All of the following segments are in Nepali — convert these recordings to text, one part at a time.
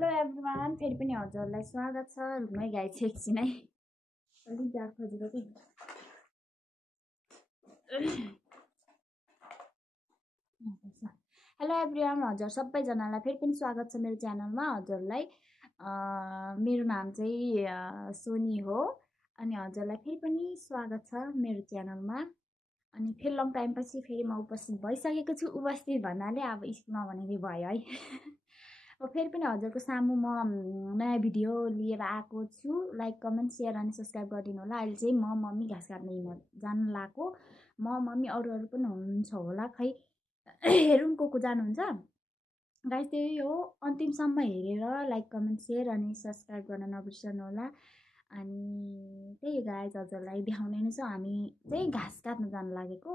हेलो एभ्रिवान, फेरि पनि हजुरलाई स्वागत छ। रुममै गाइस एकछिन है, अलिक जाग खोजेको कि। हेलो एभ्रिवान, हजुर सबैजनालाई फेरि पनि स्वागत छ मेरो च्यानलमा। हजुरलाई मेरो नाम चाहिँ सोनी हो अनि हजुरलाई फेरि पनि स्वागत छ मेरो च्यानलमा। अनि फेरि लङ टाइमपछि फेरि म उपस्थित भइसकेको छु। उपस्थित भन्नाले अब स्कुलमा भनेकै भयो है। अब फेरि पनि हजुरको सामु म नयाँ भिडियो लिएर आएको छु। लाइक कमेन्ट सेयर अनि सब्सक्राइब गरिदिनु होला। अहिले चाहिँ म मम्मी घाँस काट्न जान लागेको। म मम्मी अरू पनि हुनुहुन्छ होला, खै हेरौँ को जानुहुन्छ। गाइस त्यही हो, अन्तिमसम्म हेरेर लाइक कमेन्ट सेयर अनि सब्सक्राइब गर्न नबिर्सनु होला। अनि त्यही गाइस हजुरलाई देखाउने नै छ। हामी चाहिँ घाँस काट्न जान लागेको,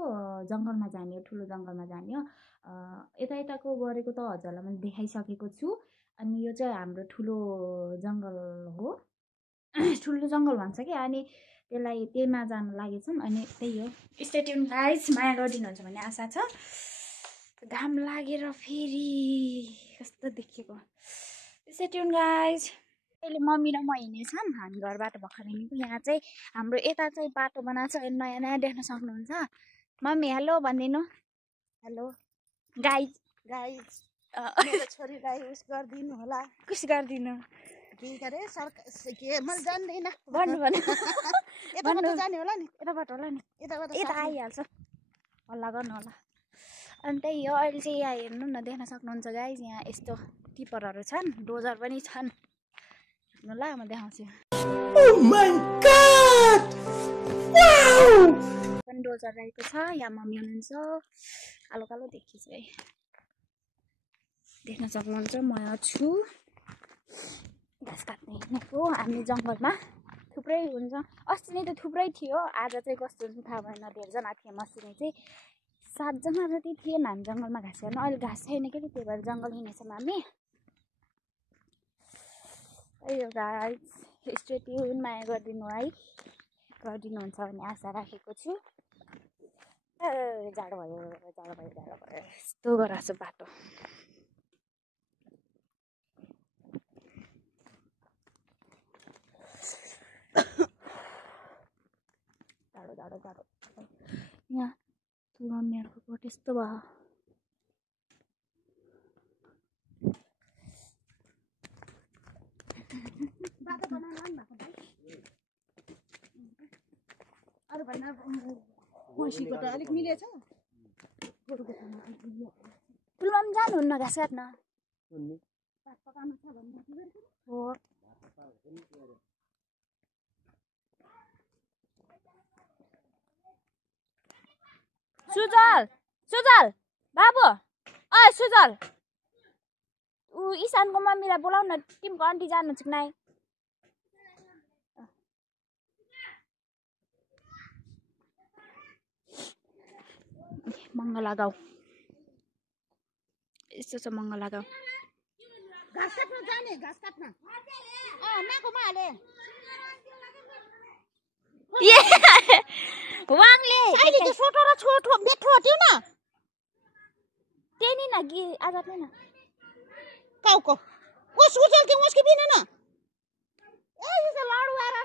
जङ्गलमा जाने हो, ठुलो जङ्गलमा जाने हो। यताको गरेको त हजुरलाई मैले देखाइसकेको छु। अनि यो चाहिँ हाम्रो ठुलो जङ्गल हो। ठुलो जङ्गल भन्छ कि, अनि त्यहीमा जान लागेछौँ। अनि त्यही हो, स्टे ट्युन गाइस, माया गरिदिनुहुन्छ भन्ने आशा छ। घाम लागेर फेरि कस्तो देखेको, स्टे ट्युन गाइस। अहिले मम्मी र म हिँड्नेछौँ हामी घरबाट भर्खर हिँडेको। यहाँ चाहिँ हाम्रो यता चाहिँ बाटो बनाएको छ, नयाँ नयाँ देख्न सक्नुहुन्छ। मम्मी हेलो भनिदिनु। हेलो गाइज गाइज, मेरो छोरीलाई उस गरिदिनु होला। कुछ गरिदिनु के गरे सरकार के मैले जान्दैन भन्नु भन्नु यताबाट जाने होला नि, यताबाट होला नि, यताबाट यता आइहाल्छ, हल्ला गर्नु होला। अनि त्यही हो, अहिले चाहिँ यहाँ हेर्नु न, देख्न सक्नुहुन्छ गाइज, यहाँ यस्तो टिपरहरू छन्, डोजर पनि छन्। हेर्नु ल, म देखाउँछु। Oh my God, wow! पनि डोजर रहेको छ। यहाँ मम्मी हुनुहुन्छ, कालो कालो देखिन्छ है, देख्न सक्नुहुन्छ। म यहाँ छु घाँस काट्ने हिँडेको। हामी जङ्गलमा थुप्रै हुन्छ, अस्ति नै त थुप्रै थियो, आज चाहिँ कस्तो हुन्छ थाहा भएन। धेरैजना थियौँ, अस्ति नै चाहिँ 7 जना जति थियौँ हामी जङ्गलमा घाँस काट्नु। अहिले घाँस छैन कि, त्यही भएर जङ्गल हिँडेछौँ हामी। यो गाइस स्टे ट्युन, माया गरिदिनु है, गरिदिनुहुन्छ भन्ने आशा राखेको छु। जाडो भयो, जाडो भयो, जाडो भयो, यस्तो गराएको छ बाटो। जाडो जाडो जाडो, यहाँ मम्मीहरूको कोट यस्तो भयो। अरू भएन मसीको त अलिक मिलेछ। फुलमा पनि जानुहुन्न घाँस काट्न पकाउनु छ भने हो। सुजल सुजल बाबु, सुजल, ईशानको मम्मीलाई बोलाउ न, तिमीको आन्टी जानुहुन्छ कि नाइ? मङ्गला गाउँ यस्तो छ, मङ्गला गाउँ। घाँस काट्न जाने, घाँस काट्न नाकोमा हाले वाङले अहिले छोटो र छोटो बेठो हट्यो न, त्यही नि न कि आज नै न काउको ओस उजल के ओस के बिन न ए यो त लाडु आरा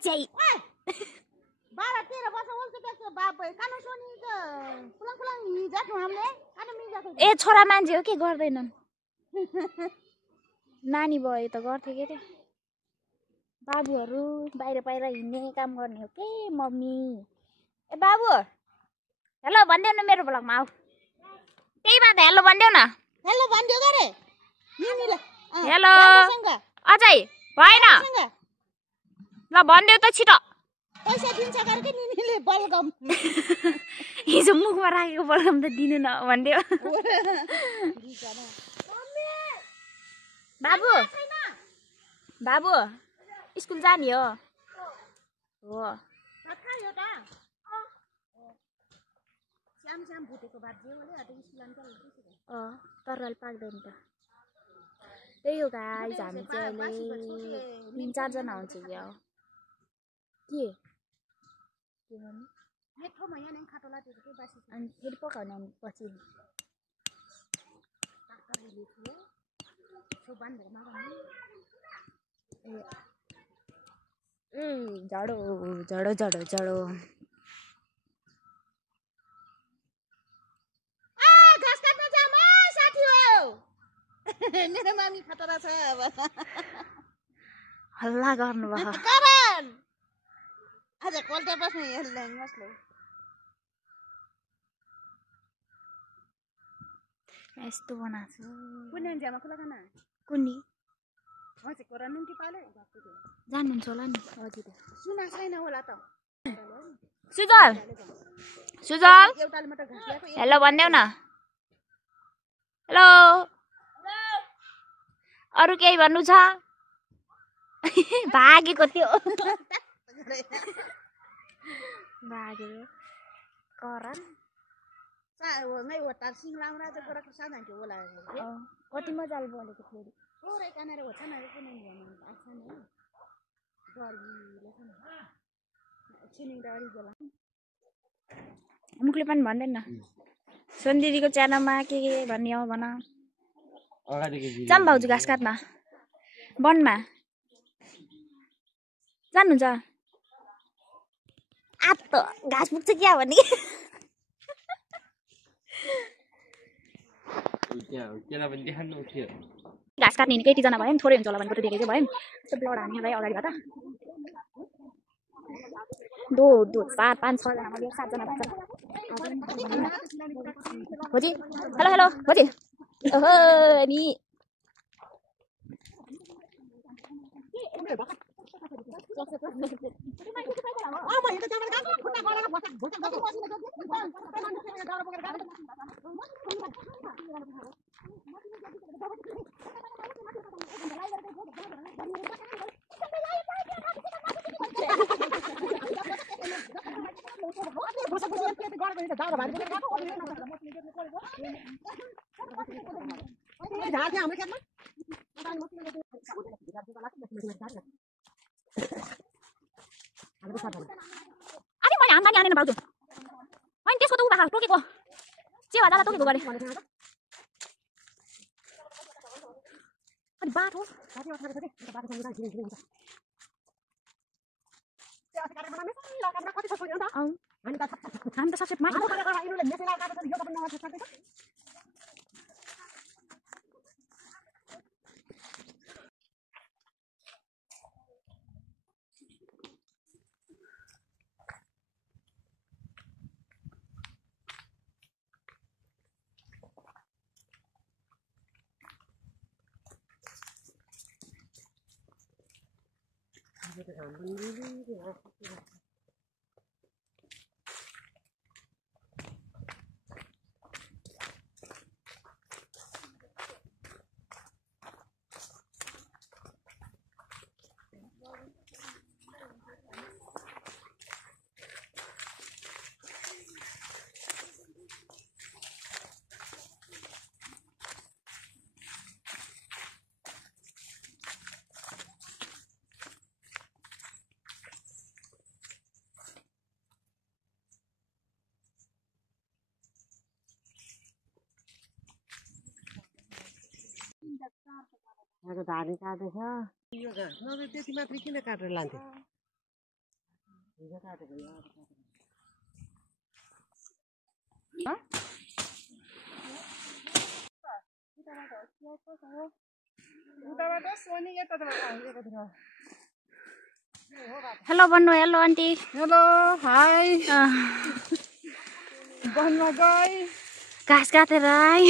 चाहिँ 12-13 वर्ष ओल्छ त्यसको बाप कानो सोनी त पुलङ पुलङ हिजाको हामीले कानो मिजाको ए छोरा मान्छे हो के गर्दैनन्। नानी भयो त गर्थे के रे, बाबुहरू बाहिर बाहिर हिँड्ने काम गर्ने हो के मम्मी। ए बाबु हेलो भनिदेऊ न, मेरो ब्लगमा आऊ, त्यही बात हेलो भनिदेऊ न। हेलो भन्दियो गरे निनीले हेलो अझै भएन ल भनिदेऊ त छिटो। पैसा दिन्छ गरे के निनीले बलगम हिजो मुखमा राखेको बलगम त दिनु न भनिदेऊ। बाबु बाबु स्कुल जाने हो? हो श्याम श्याम भुटेको बात जे होला त स्कुल अन्त तरल पाक्दैन त। त्यही हो गाइस, हामी चाहिँ अहिले 3-4 जना हुन्छ क्या। के भन्नु मेट्रोमा यहाँ नै खाटोला त्यो बासी अनि फेरि पकाउने अनि पछि डक्टरले थियो सो बान्धेर नगर्नु ए जाडो जाडो जाडो जाडो घाँस काट्न जाम साथी हो मेरो मामी खतरा छ अब हल्ला गर्नुभयो करण आज कोल्टा बस्नु हेर्दै मसले यस्तो बनाएको छु कुन जामा खुला खाना कुन्नी हजुर कोरण निम्ति पाले जान्नुहुन्छ होला नि हजुर सुना छैन होला त सुजल सुजल एउटाले मात्र घाँस ल्याएको हेलो भन्देऊ न हेलो अरू केही भन्नु छ भागेको थियो भाग्यो करण नै होटार सिंह लामरा चाहिँ कोराको साधा थियो होला कति मजाले बोलेको थियो थोरै कानेर होछ न कुन आछ नि गर्मीले छिनिङ डरी गेला मुखले पनि भन्दैन सोन दिदीको च्यानलमा के भन्ने हो भन जाम भाउजू घाँस काट्न वनमा जानुहुन्छ आत्त घाँस पुग्छ क्या भन्ने घाँस काट्ने नि केटीजना भयो नि थोरै हुन्छ होला भनेको त धेरै चाहिँ भयो नि यस्तो ब्लड हान्ने भाइ अगाडिबाट दो 4 5 6 जना मैले 7 जना भएको होजी हेलो हेलो होजी ओहो नि अरे मैले हान्दा नि आनेन भाउजू होइन त्यसको त उभा टोकेको चेवा दादा टोकेको गरे अनि बाटो हामी त सबसे धारी काट्दैछ यो घाँस नभए त्यति मात्रै किन काटेर लान्थ्यो हेलो भन्नु हेलो आन्टी हेलो हाई बनमा गई घाँस काटेर आइ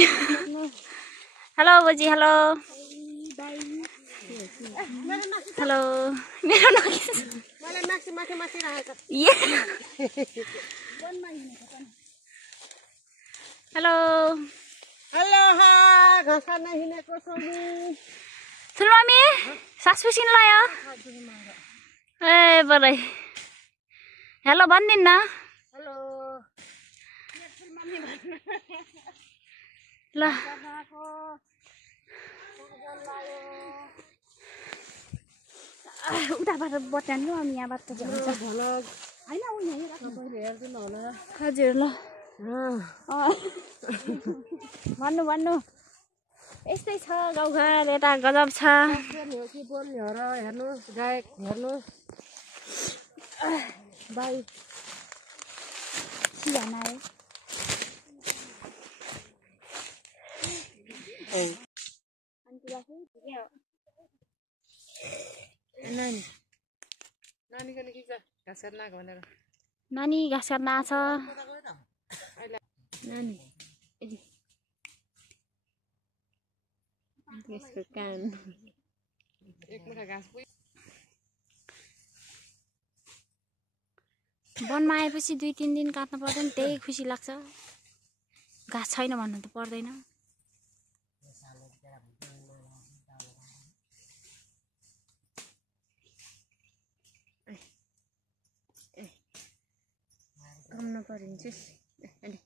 हेलो बजी हेलो हेलो मेरो मलाई माथि माथि माथि राखेको हेलो हेलो हा घाँस काट्न हिँडेको सोनी ठुलो मम्मी सास पिसिन लायो ए बरै हेलो भन्दिन न हेलो ल उताबाट बटान अनि यहाँबाट भनक हैन उ यहाँ राख्नु पहिले हेर्दिनु होला हजुर ल भन्नु भन्नु यस्तै छ गाउँघर यता गजब छ हो कि बोल्ने हो र हेर्नुहोस् गायक हेर्नुहोस् बाई सियाना आयो नानी नानीको नि खिच्छ घाँस काट्न आएको भनेर नानी घाँस काट्न आछ नानी यसको कान एक मुठा घाँस वनमा आएपछि 2-3 दिन काट्न पर्दैन त्यही खुसी लाग्छ घाँस छैन भन्नु त पर्दैन कम नपरिन्छस् अलि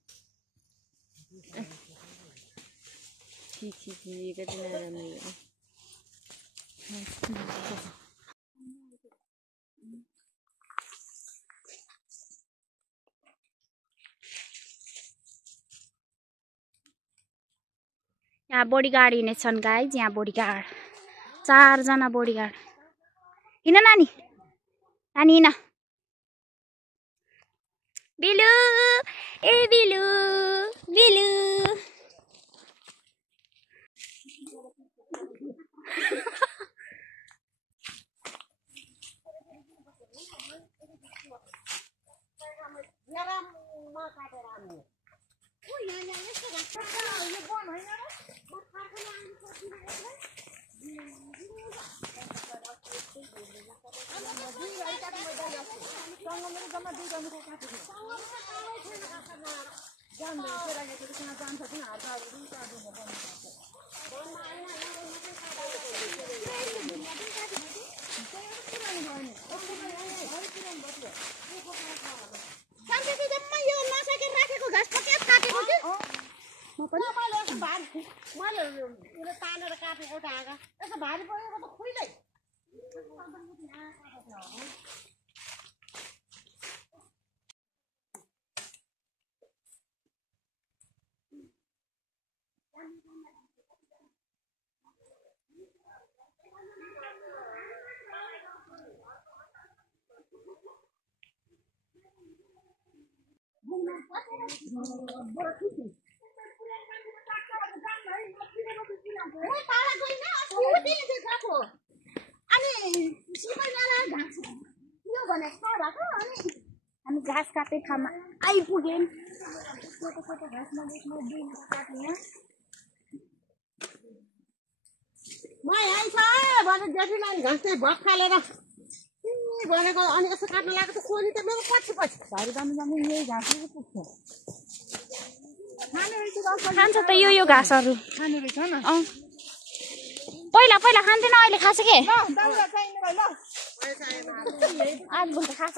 छि छि छि कति नराम्रो यो यहाँ बडीगार्ड हिँडेछन् गाइज यहाँ बडीगार्ड 4 जना बडीगार्ड हिँड नानी नानी हिँड बिलु ए बिलु बिलु तानेर काटेको एउटा हाँगा यसो भारी परेको त खुइलै हामी घाँस काट्ने ठाउँमा आइपुग्यौँ जेठीलाई घाँस चाहिँ भक फालेर भनेको अनि यसो काट्न लाग्यो त सोनी त मेरो पछि पछि भारी जानु जानु यही घाँस पुग्छ खान्छ त यो घाँसहरू खानु रहेछ न पहिला पहिला खान्थेन अहिले खान्छ के आज भोलि त खान्छ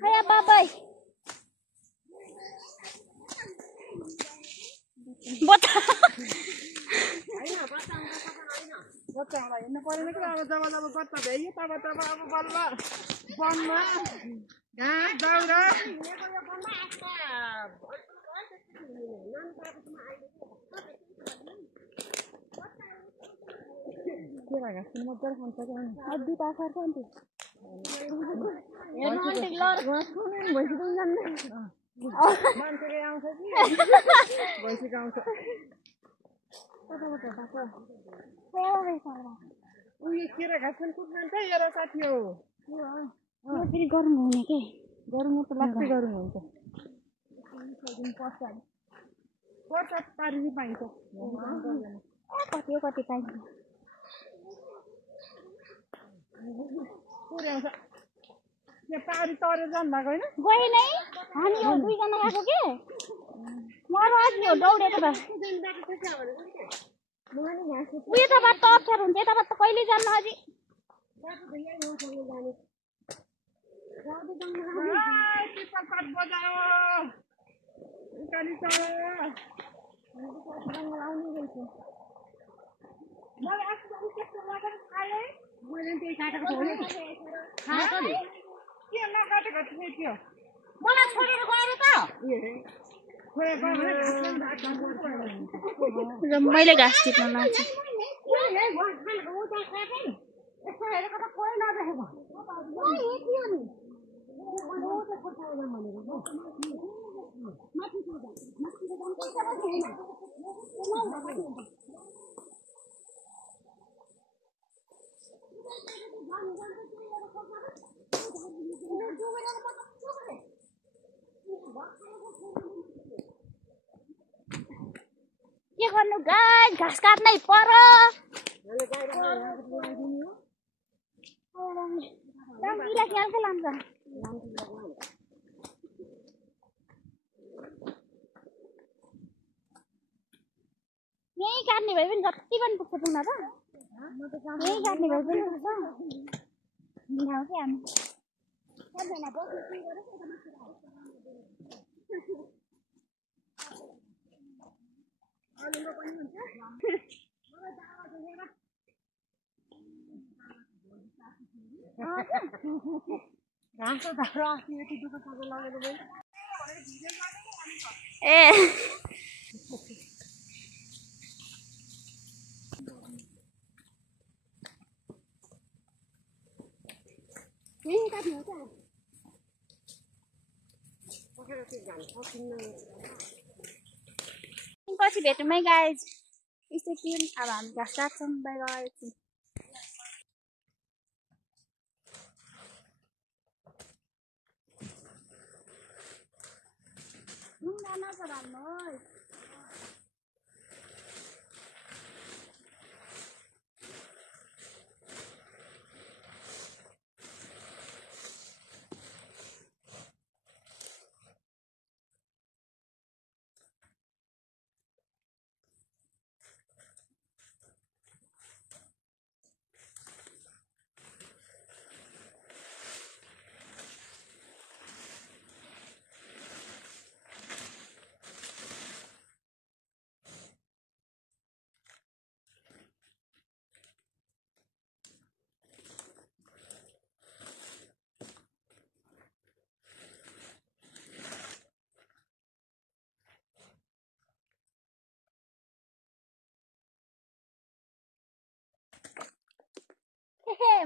Hai babai. Bota. बच्चाहरूलाई हिँड्नु परेन कि अब जब जब बच्चा भ्याइयो तब तब अब बल्ल वनमा घाँस दाउरा केरा घाँस मजाले खान्छ क्या अद्भुत आकार छ नि मान्छेले आउँछ कि भैँसीको आउँछ उयो केरा घाँस पनि कुद्नु त हेर साथी हो फेरि गरौँ हुने के गरौँ त लाग्छ गरौँ हुन्छ पर्छ पारी पाइन्छ कति कति पाइन्छ पुर्याउँछ यहाँ पारी तरेर जानु भएको होइन गए नै हामी यो 2 जना गएको के मरो आज यो दौडेको त उयो त बात त अप्ठ्यारो हुन्छ यता बात त कहिले जान्न अझै पिपल पात बजायो उकाली चढेर लाउने रहेछ मलाई आफू त्यस्तो लगेर खाएँ मैले त्यही काटेको हो नि खाएको नि के नकाटेको थिएँ त्यो मलाई छोडेर गएर त मैले घाँस टिप्न लाग्छु के गर्नु गाइस घाँस काट्नै पर्यो टङ्कीलाई ख्यालकै लान्छ यही काट्ने भए पनि जति पनि पुग्छ पुग्न त यही काट्ने भए पनि पुग्छ ढिलाउ के हामी ए पछि भेटौँ है गाइज यस्तै टिम अब हामी घाँस काट्छौँ बाई बाई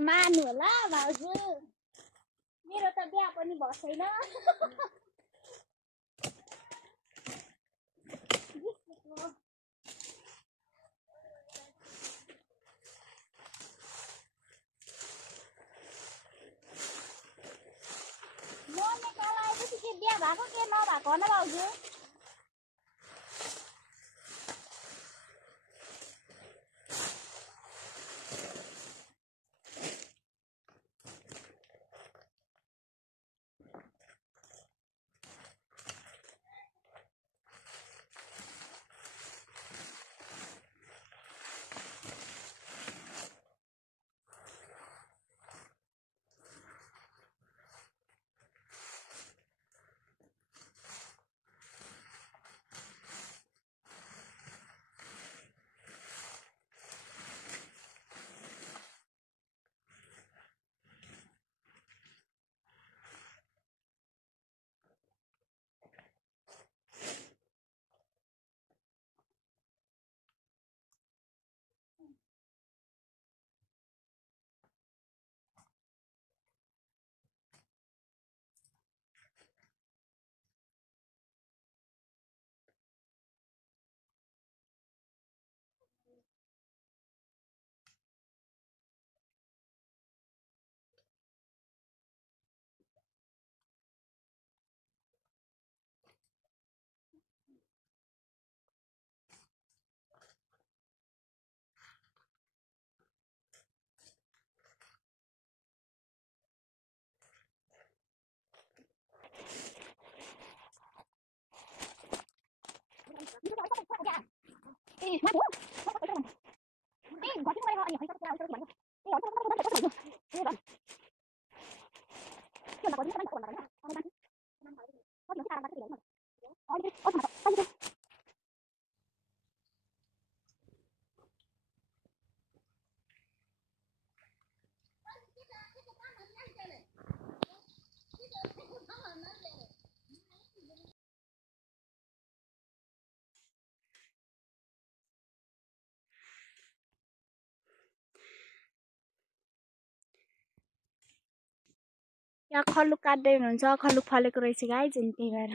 मान्नु होला भाउजू मेरो त बिहा पनि भएको छैन मर्ने काल आएपछि के बिहा भएको के नभएको हो न भाउजू यहाँ खलुक काट्दै हुनुहुन्छ खलुक फलेको रहेछ गाइज अनि त्यही भएर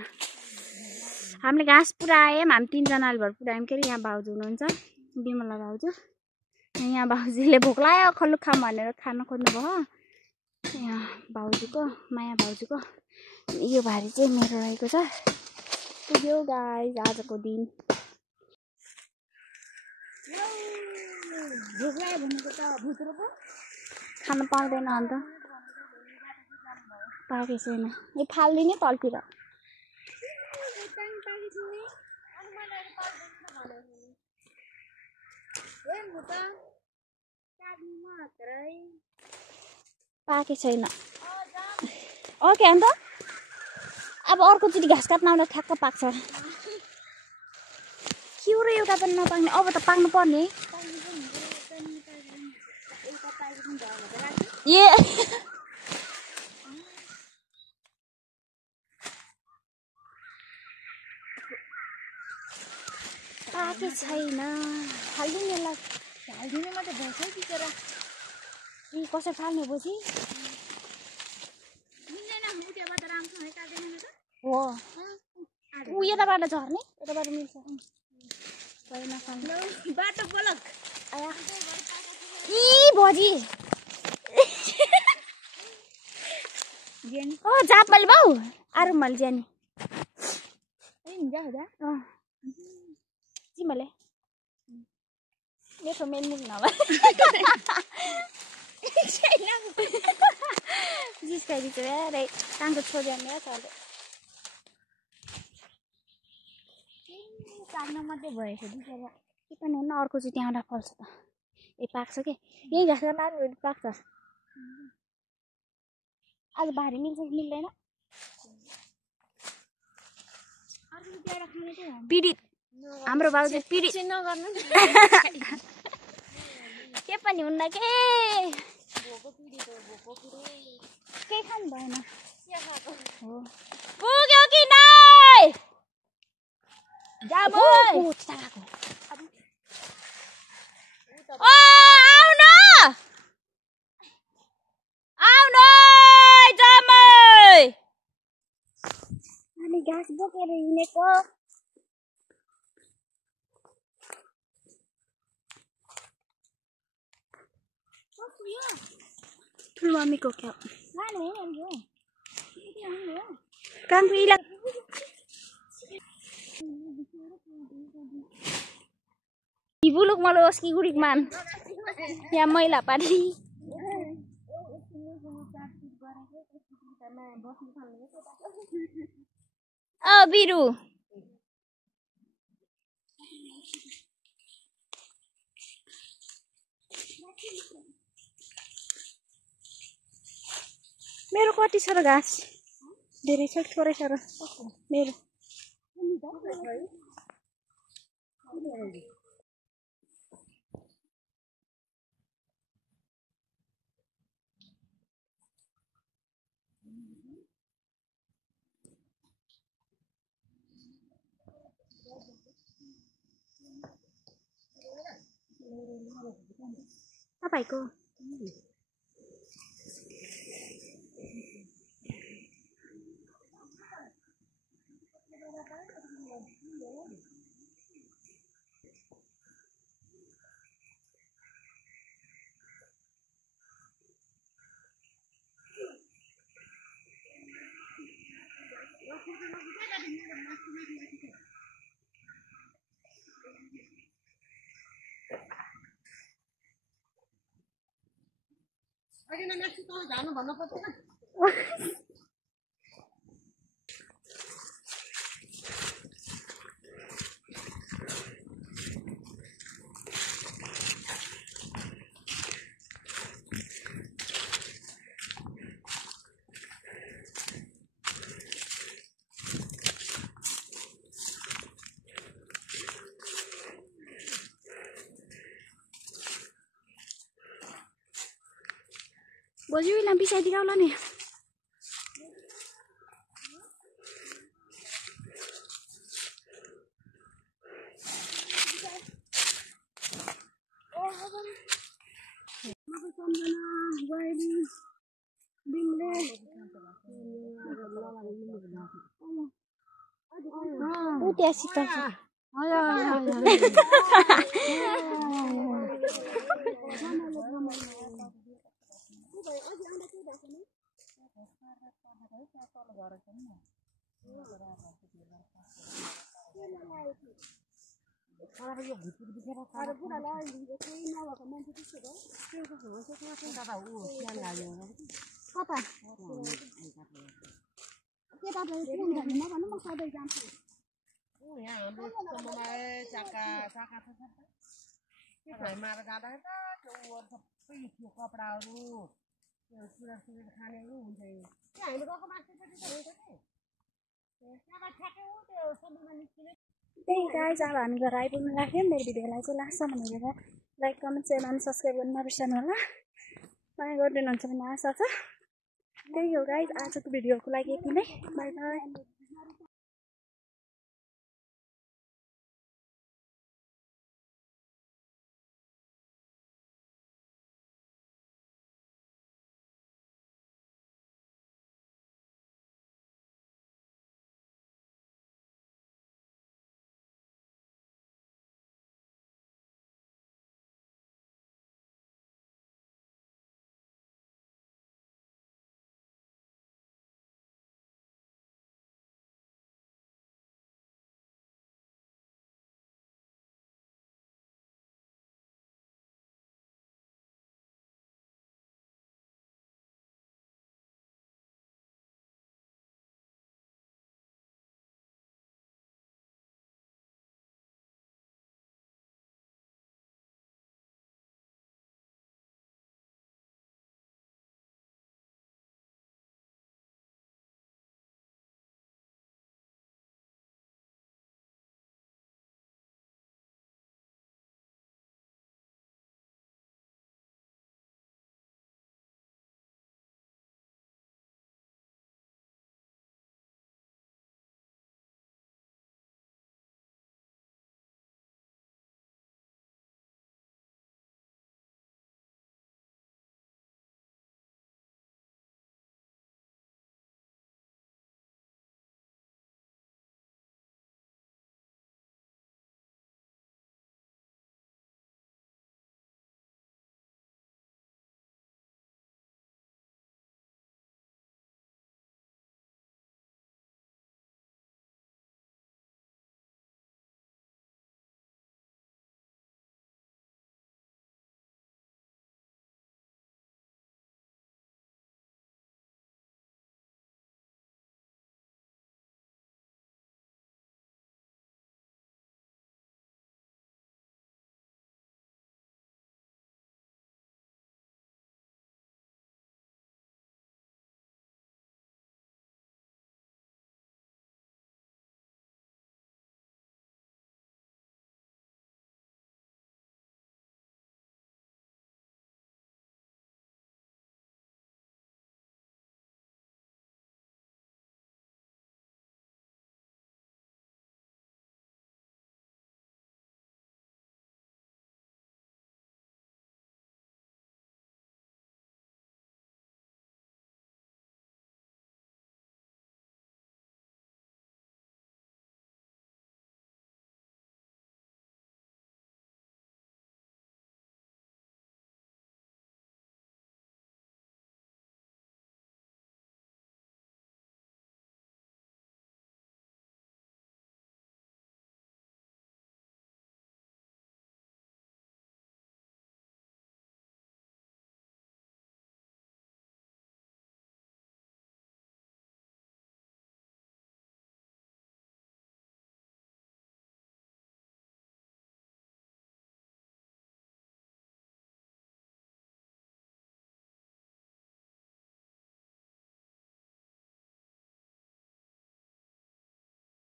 हामीले घाँस पुरा आयौँ हामी 3 जनाले भएर पुरा आयौँ के अरे यहाँ भाउजू हुनुहुन्छ बिमला भाउजू यहाँ भाउजूले भोक लाग्यो खलुक खाऊँ भनेर खान खोज्नु भयो यहाँ भाउजूको माया भाउजूको यो भारी चाहिँ मेरो रहेको छ पुग्यो गाइज आजको दिन भोक लाग्यो भनेको त भुत्रो पो खानु पाउँदैन अन्त पाके छैन यो फाल्दिने तलतिर पाके छैन ओके अन्त अब अर्कोचोटि घाँस काट्न आउँदा ठ्याक्क पाक्छ के हो र एउटा पनि नपाक्ने अब त पाक्नु पर्ने ए पाके छैन हालिदिनेलाई हालिदिने मात्रै भन्छ है टिचर ए कसरी फाल्ने पछि हो ऊ यताबाट झर्ने यताबाट मिल्छ बाटो बलक यी भजी ओ जाप मैले बाउ आरु मैले ज्यानी मैले मेरो मेन मुख नभए जिस्काइदिन्छ रे टाङ्को छोड्याउने चल्यो काट्न मात्रै भएको बिचरा के पनि हुन्न अर्कोचोटि आउँदा फल्छ त ए पाक्छ के यही घाँस काट्नु पाक्छ आज भारी मिल्छ मिल्दैन पीडित हाम्रो बाबु पीडित नगर्नु के पनि हुन्न के केही खानु भएन पुग्यो कि नै अनि घाँस बोकेर हिँडेको ठुलो मम्मीको क्या कामको इला बुलुक malo oski gurik man ya मैला पारी बिरु मेरो कति छ र घाँस धेरै छ थोरै छ र मेरो तपाईँको जानु भन्नु पर्छ बोजू इला बिसाइदिएर होला नि त्यहाँ शीतल छ त्यही गाइज अब हामी घर आइपुग्नु लाग्यो मेरो भिडियोलाई चाहिँ लास्टसम्म हेरेर लाइक कमेन्ट सेयर अनि सब्सक्राइब गर्न नबिर्सनु होला माया गरिदिनुहुन्छ भन्ने आशा छ त्यही हो गाइज आजको भिडियोको लागि यति नै बाई बाई